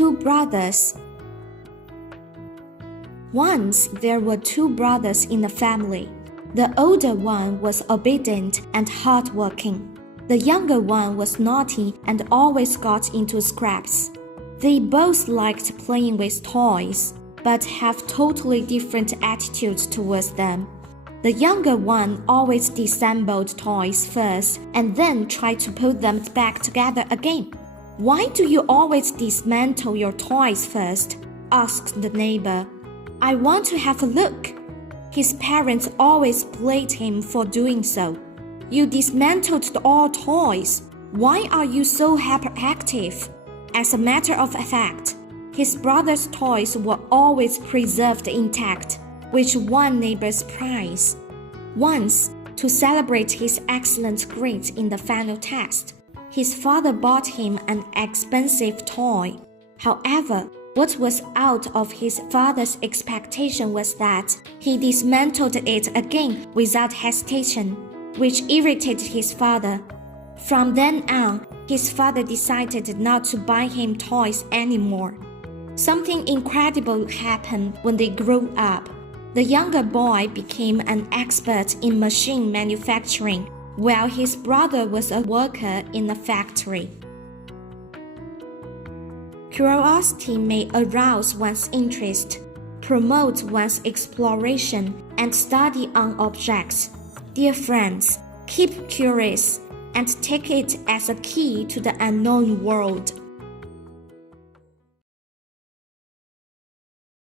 two brothers. Once there were two brothers in the family. The older one was obedient and hardworking. The younger one was naughty and always got into scraps. They both liked playing with toys, but have totally different attitudes towards them. The younger one always disassembled toys first and then tried to put them back together again. "Why do you always dismantle your toys first?" asked the neighbor. "I want to have a look." His parents always blamed him for doing so. "You dismantled all toys. Why are you so hyperactive?" As a matter of fact, his brother's toys were always preserved intact, which won neighbor's prize. Once, to celebrate his excellent grades in the final test, his father bought him an expensive toy. However, what was out of his father's expectation was that he dismantled it again without hesitation, which irritated his father. From then on, his father decided not to buy him toys anymore. Something incredible happened when they grew up. The younger boy became an expert in machine manufacturing, while his brother was a worker in a factory. Curiosity may arouse one's interest, promote one's exploration, and study on objects. Dear friends, keep curious and take it as a key to the unknown world.